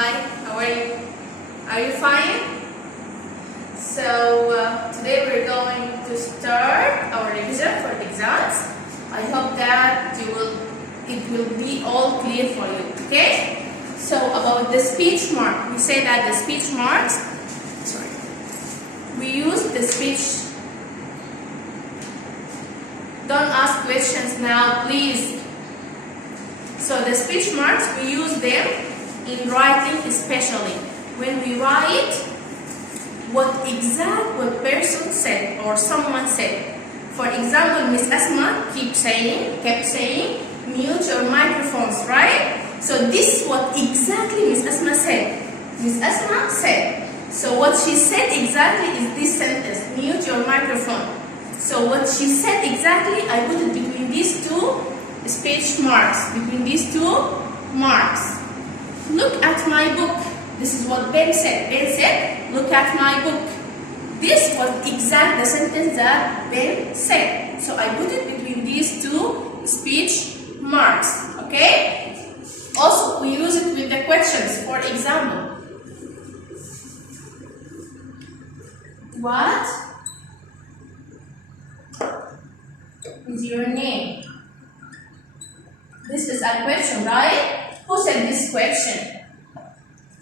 Hi, how are you? Are you fine? So today we're going to start our revision for the exams. I hope that it will be all clear for you. Okay? So about the speech mark, we say that the speech marks. We use the speech. Don't ask questions now, please. So the speech marks, we use them in writing, especially when we write what person said or someone said. For example, Miss Asma kept saying, mute your microphones, right? So this is what exactly Miss Asma said. Miss Asma said. So what she said exactly is this sentence, mute your microphone. So what she said exactly, I put it between these two speech marks, between these two marks. Look at my book. This is what Ben said. Ben said, look at my book. This was the sentence that Ben said. So I put it between these two speech marks. Okay? Also, we use it with the questions. For example, what is your name? This is a question, right? Who said this question?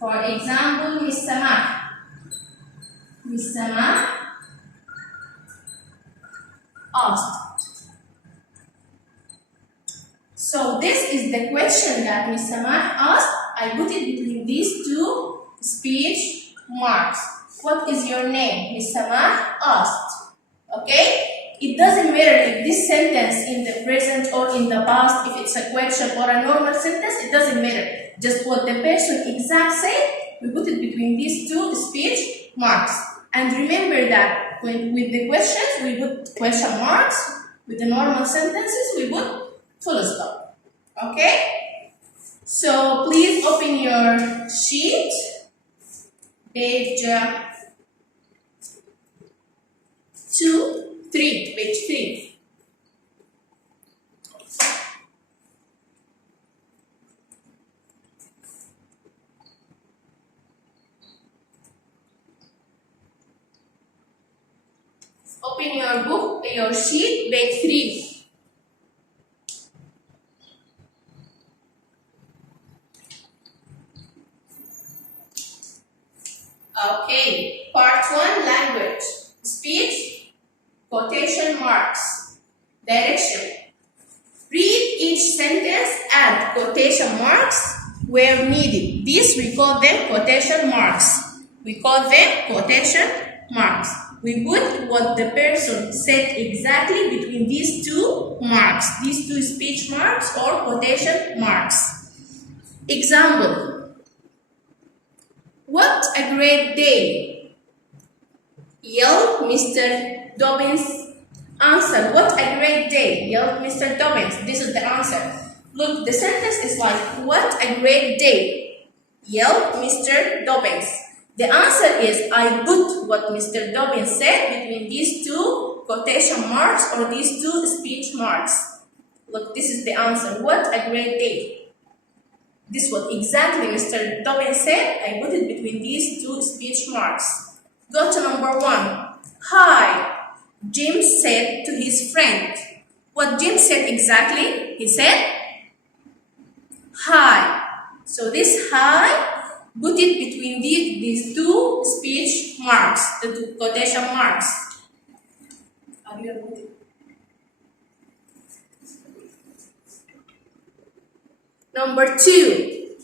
For example, Miss Samah. Miss Samah asked. So this is the question that Miss Samah asked. I put it between these two speech marks. What is your name? Miss Samah asked. Okay? It doesn't matter if this sentence in the present or in the past, if it's a question or a normal sentence, it doesn't matter. Just what the person exact said, we put it between these two speech marks. And remember that with the questions, we put question marks. With the normal sentences, we put full stop. Okay? So please open your sheet, page 3, page 3. Open your book, your sheet, page 3. Okay, part 1, language, speech, quotation marks, direction. Read each sentence, add quotation marks where needed. These we call them quotation marks. We call them quotation marks. We put what the person said exactly between these two marks, these two speech marks or quotation marks. Example. What a great day! Yelled Mr. Dobbins. Answer. What a great day! Yelled Mr. Dobbins. This is the answer. Look, the sentence is like, what a great day! Yelled Mr. Dobbins. The answer is, I put what Mr. Dobbins said between these two quotation marks or these two speech marks. Look, this is the answer. What a great day. This is what exactly Mr. Dobbins said. I put it between these two speech marks. Go to number 1. Hi, Jim said to his friend. What Jim said exactly? He said, hi. So this hi, put it between these two speech marks, the two quotation marks. Are you able to? Number 2.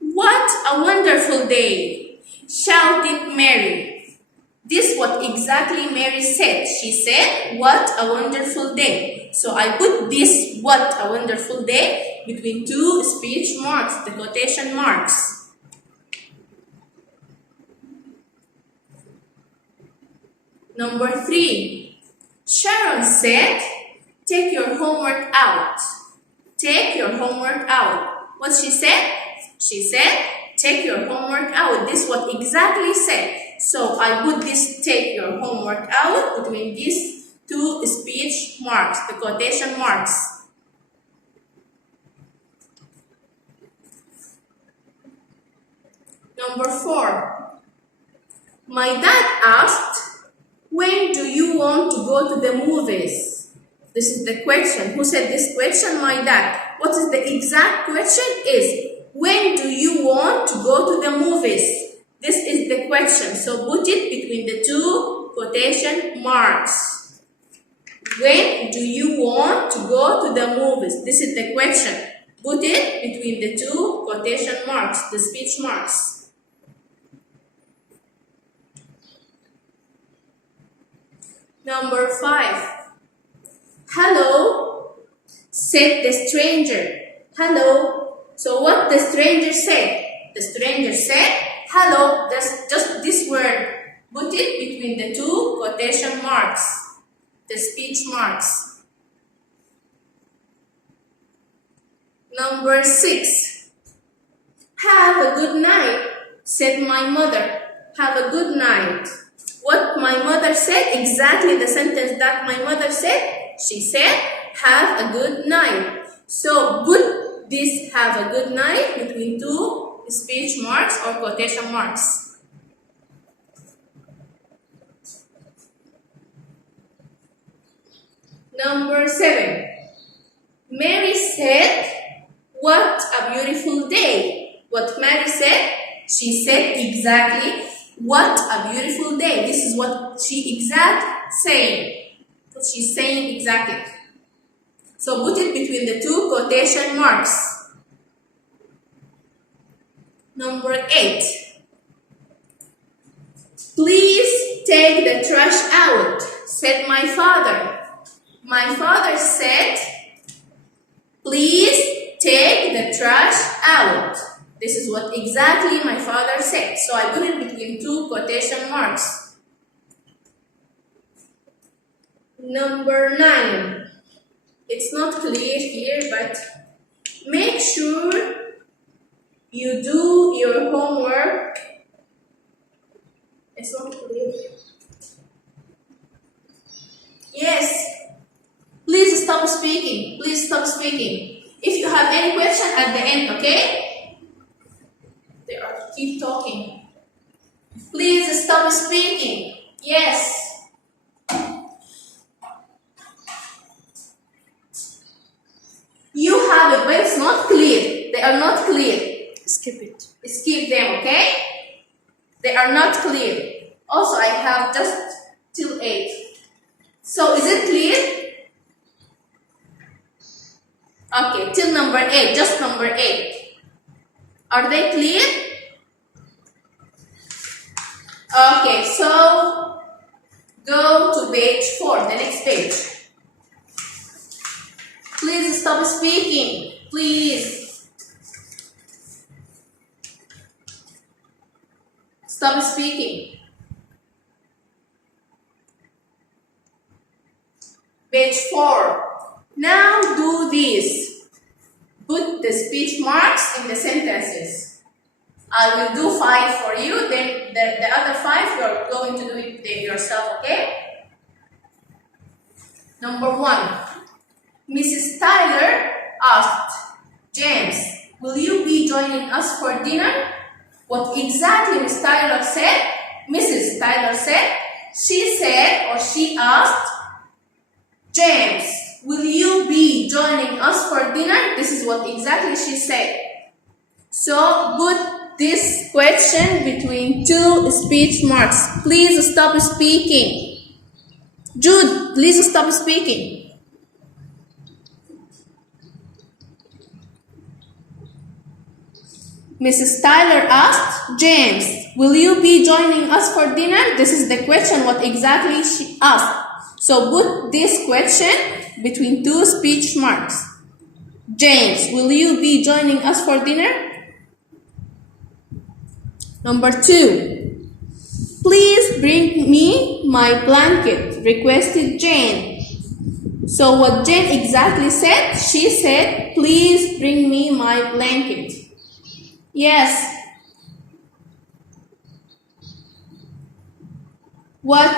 What a wonderful day! Shouted Mary. This is what exactly Mary said. She said, what a wonderful day. So I put this, what a wonderful day, between two speech marks, the quotation marks. Number 3. Sharon said, take your homework out. Take your homework out. What she said? She said, take your homework out. This is what exactly said. So I put this take your homework out between these two speech marks, the quotation marks. Number 4. My dad asked, when do you want to go to the movies? This is the question. Who said this question? My dad. What is the exact question? Is, when do you want to go to the movies? This is the question. So put it between the two quotation marks. When do you want to go to the movies? This is the question. Put it between the two quotation marks, the speech marks. Number 5. Hello, said the stranger. Hello. So what the stranger said? The stranger said, hello. That's just this word. Put it between the two quotation marks, the speech marks. Number 6. Have a good night, said my mother. Have a good night. What my mother said, exactly the sentence that my mother said. She said, have a good night. So put this have a good night between two speech marks or quotation marks. Number 7. Mary said, what a beautiful day. What Mary said? She said exactly, what a beautiful day. This is what she saying. So she's saying exactly. So put it between the two quotation marks. Number 8. Please take the trash out, said my father. My father said, please take the trash out. This is what exactly my father said. So I put it between two quotation marks. Number 9. It's not clear here, but make sure you do your homework. It's not clear. Yes. Please stop speaking. Please stop speaking. If you have any question at the end, okay? They are keep talking. Please stop speaking. Yes. You have it, but it's not clear. They are not clear. Skip it. Skip them, okay? They are not clear. Also, I have just till 8. So, is it clear? Okay, till number 8, just number 8. Are they clear? Okay, so go to page 4, the next page. Please stop speaking. Please. Stop speaking. Page 4. Now do this. Put the speech marks in the sentences. I will do 5 for you, then the other 5 you are going to do it yourself, okay? Number 1. Mrs. Tyler asked, James, will you be joining us for dinner? What exactly Miss Tyler said? Mrs. Tyler said, she said or she asked, James, will you be joining us for dinner? This is what exactly she said. So put this question between two speech marks. Please stop speaking. Jude, please stop speaking. Mrs. Tyler asked, James, will you be joining us for dinner? This is the question, what exactly she asked. So put this question between two speech marks. James, will you be joining us for dinner? Number 2. Please bring me my blanket, requested Jane. So what Jane exactly said? She said, please bring me my blanket. Yes. What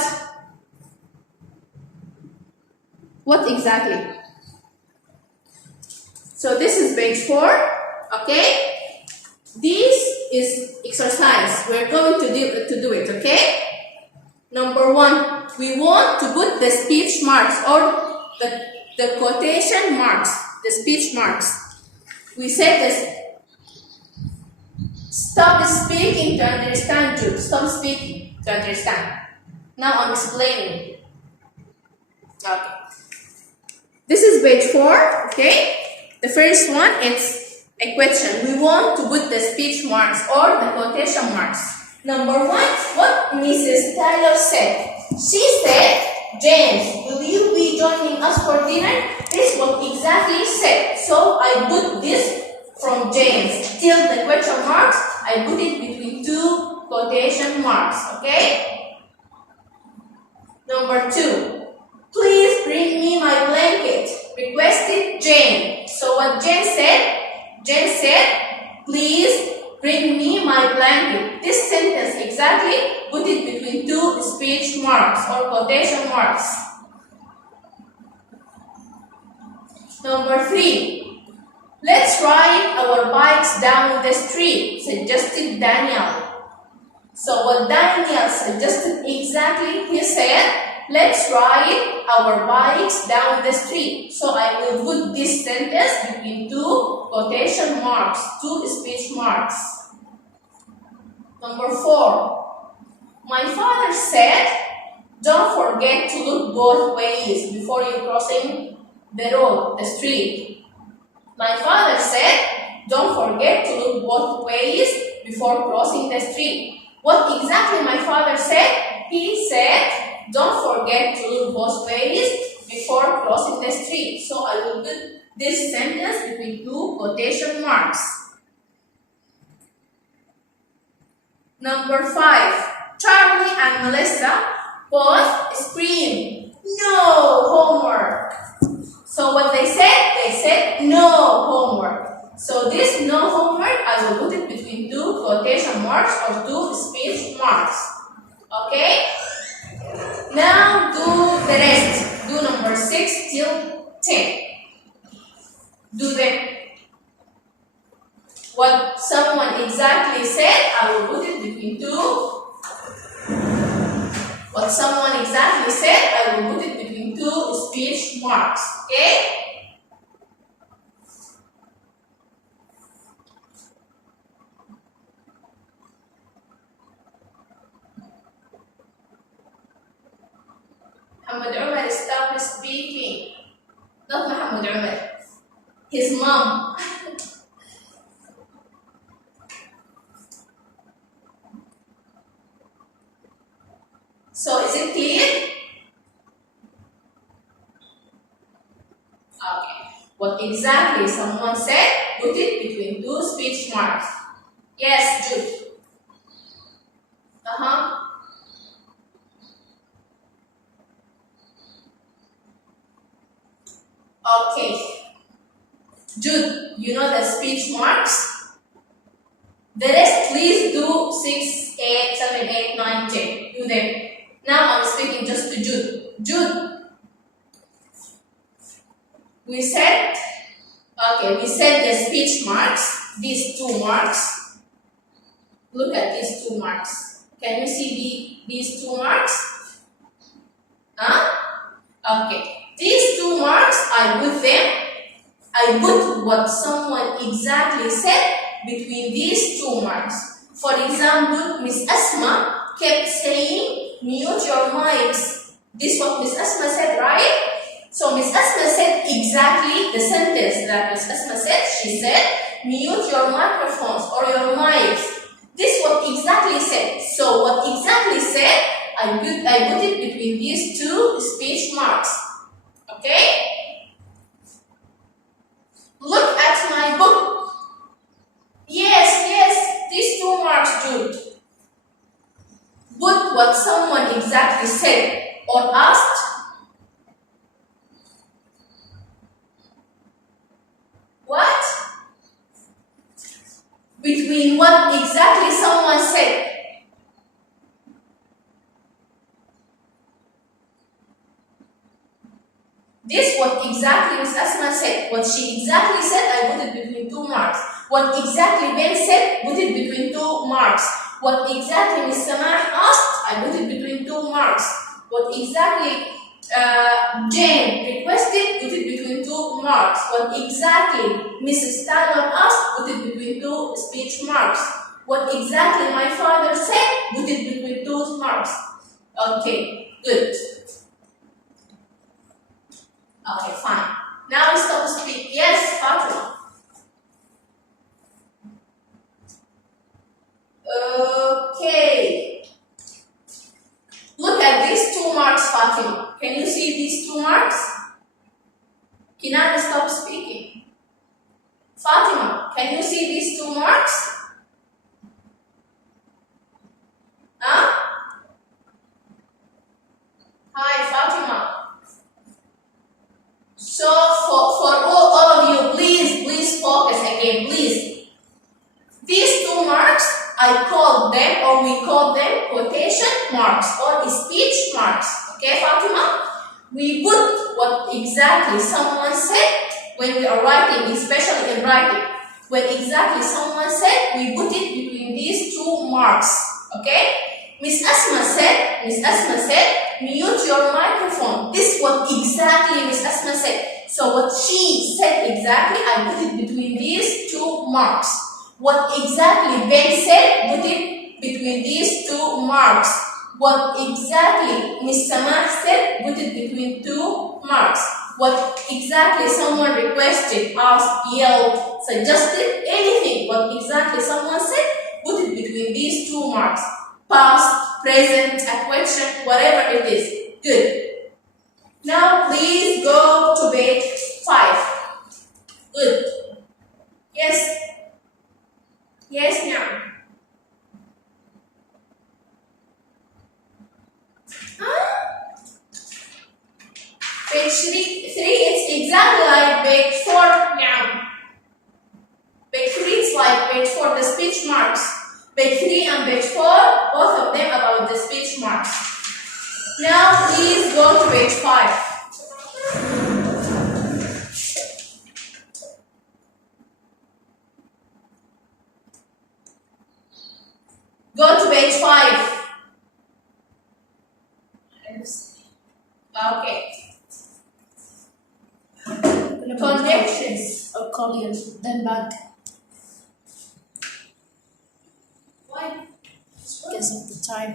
exactly? So this is page 4. Okay. These is exercise. We're going to do it, okay? Number 1, we want to put the speech marks or the quotation marks, the speech marks. We said this. Stop speaking to understand, Jude. Stop speaking to understand. Now I'm explaining. Okay. This is page 4, okay? The first one, it's a question. We want to put the speech marks or the quotation marks. Number 1, what Mrs. Taylor said. She said, James, will you be joining us for dinner? This is what exactly said. So I put this from James. Till the question marks, I put it between 2 quotation marks, okay? Number 2, please bring me my blanket, requested Jane. So what Jane said, please bring me my blanket. This sentence exactly put it between 2 speech marks or quotation marks. Number 3, let's ride our bikes down the street, suggested Daniel. So what Daniel suggested exactly, he said, let's ride our bikes down the street. So I will put this sentence between 2 quotation marks, 2 speech marks. Number 4, my father said, don't forget to look both ways before you crossing the road, the street. My father said, don't forget to look both ways before crossing the street. What exactly my father said? He said, don't forget to look both ways before crossing the street. So I will put this sentence between 2 quotation marks. Number 5, Charlie and Melissa both screamed, no homework. So what they said no homework. So this no homework, I will put it between 2 quotation marks or 2 speech marks. Okay? Now do the rest. Do number 6 till 10. Do them. What someone exactly said, I will put it between 2. What someone exactly said, I will put it between 2 speech marks. Okay? Muhammad Umar stopped speaking. Not Muhammad Umar. His mom. So is it clear? Okay. What exactly someone said, put it between 2 speech marks. Yes, Jude. Okay. Jude, you know the speech marks? The rest, please do 6, 8, 7, 8, 9, 10. Do them. Now I'm speaking just to Jude. Jude, we said the speech marks, these 2 marks. Look at these 2 marks. Can you see these 2 marks? Okay. These 2 marks, I put what someone exactly said between these 2 marks. For example, Miss Asma kept saying, mute your mics. This is what Miss Asma said, right? So Miss Asma said exactly the sentence that Miss Asma said. She said, mute your microphones or your mics. This is what exactly said. So what exactly said, I put it between these 2 speech marks. Okay? Look at my book. Yes, these 2 marks, Jude. Put what someone exactly said or asked. What? Between what exactly someone said. This what exactly Miss Asma said. What she exactly said, I put it between 2 marks. What exactly Ben said, put it between 2 marks. What exactly Miss Samah asked, I put it between 2 marks. What exactly Jane requested, put it between 2 marks. What exactly Mrs. Tyler asked, put it between 2 speech marks. What exactly my father said, put it between 2 marks. Okay, good. Okay, fine. Now stop speak. Yes, Fatima. Okay. Look at these 2 marks, Fatima. Can you see these 2 marks? Kinan, stop speaking. Fatima, can you see these 2 marks? Huh? Hi, Fatima. So, for all of you, please focus again, please. These 2 marks, I call them, or we call them quotation marks or speech marks. Okay, Fatima? We put what exactly someone said when we are writing, especially in writing. When exactly someone said, we put it between these 2 marks. Okay? Miss Asma said, mute your microphone. This is what exactly Miss Asma said. So what she said exactly, I put it between these 2 marks. What exactly Ben said, put it between these 2 marks. What exactly Miss Samah said, put it between 2 marks. What exactly someone requested, asked, yelled, suggested, anything. What exactly someone said, put it between these 2 marks. Past, present, a question, whatever it is. Good. Now please go to page 5. Good. Yes. Yes, now. Page 3, it's exactly like page 4 now. Page 3 is like page 4, the speech marks. Page 3 and page 4, both of them about the speech marks. Now please go to page 5. Go to page 5. Okay. Conjunctions. I'll call you then back. Why? Because of the time.